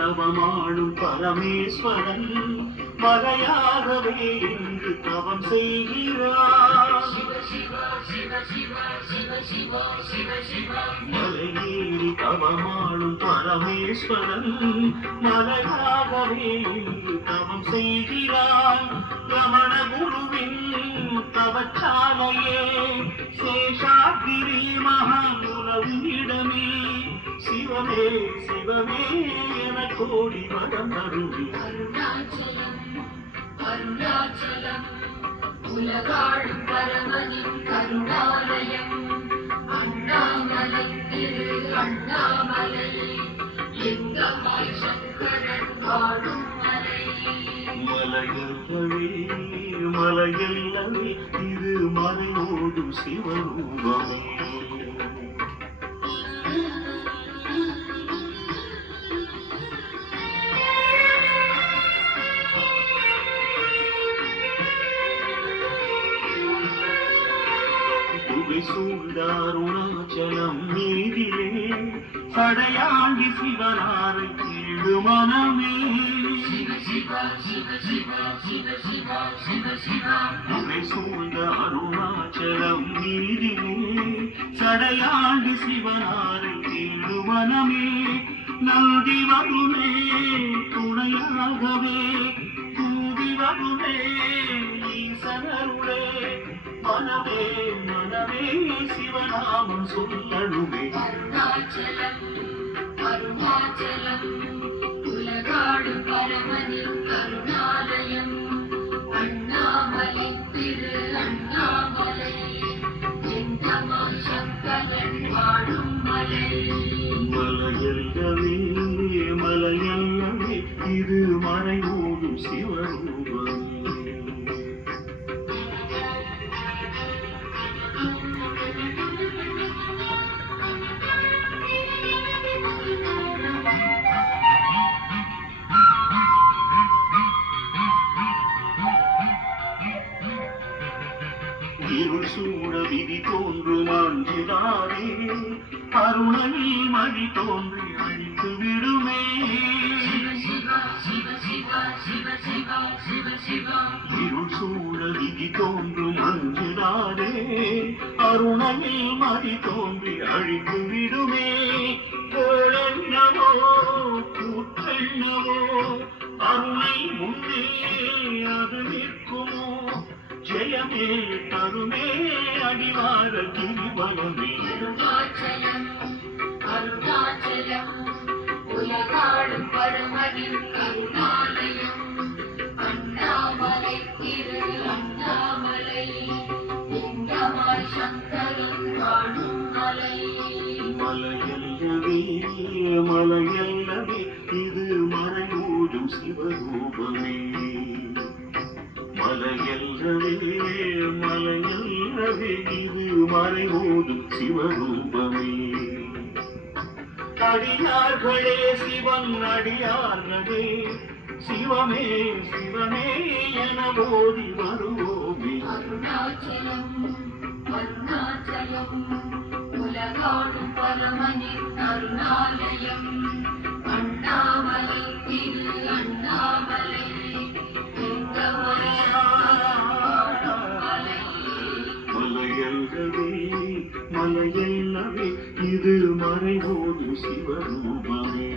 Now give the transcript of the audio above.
தவமானும் பரமேஸ்வரன் மலையாகவே இன்று தவம் செய்கிறார். மலையேறி தவமானும் பரமேஸ்வரன் மலையாகவே இன்று தவம் செய்கிறான் ரமண குருவின் தவச்சாலையே சேஷாகிரி மகாமுரவிடமே சிவமே சிவமே என கோடி வரம் அருள் அருணாச்சலம் உலகாளும் பரமனின் கருணாலயம். அண்ணாமலை திரு அண்ணாமலை லிங்கமாய் சங்கரன் மலை. மலையல்லவே மலையல்லவே இது மலையோடும் சிவரூபமே. சூழ்ந்தாருணாச்சலம் நீதிலே. படையாண்டி சிவனாரை கீழு மனமே. புகை சூழ்ந்த அருணாச்சலம் நீதிலே. சடையாண்டி சிவனாரை கீழு மனமே. நந்தி வருமே துணையாகவே. தூதி வருமே ஈசனருளே மனமே மனமே சிவநாமம் சொல்லணுமே. அருணாச்சலம் அருணாச்சலம் உலகாடும் பரமனின் கருணாலயம். அண்ணாமலை திரு அண்ணாமலை லிங்கமாய் சங்கரன் வாழும் மலை. மலையல்லவே மலையல்லவே இது மறைவோடும் சிவரூபமே ஆண்டினாரே அருணனி மழி தோன்றி அழித்து விடுமே. இருள் சூட விதி தோன்றும் அஞ்சினாரே அருணனி மழி தோன்றி அழித்து விடுமே. கோழெண்ணவோ கூற்றெண்ணவோ அருணை முன்னே அது நிற்குமோ. ஜெயமே தருமே அடிவாரத்தில் கிரிவலமே அருணாச்சலம் உலகாடும் பரமனின் கருணாலயம் அண்ணாமலை திரு அண்ணாமலை லிங்கமாய் சங்கரன் வாழும் மலை. மலையல்லவே மலையல்லவே இது சிவரூபமே. மலையல்லவே மலையல்லவே இது மறைவோடும் சிவரூபமே. அடியார்களே சிவன் அடியார்களே சிவமே சிவமே என போதி வருவோமே. அருணாச்சலம் அருணாச்சலம் உலகாடும் பரமனின் அருணாலயம். மலையல்லவே இது மறைவோடு சிவரூபமே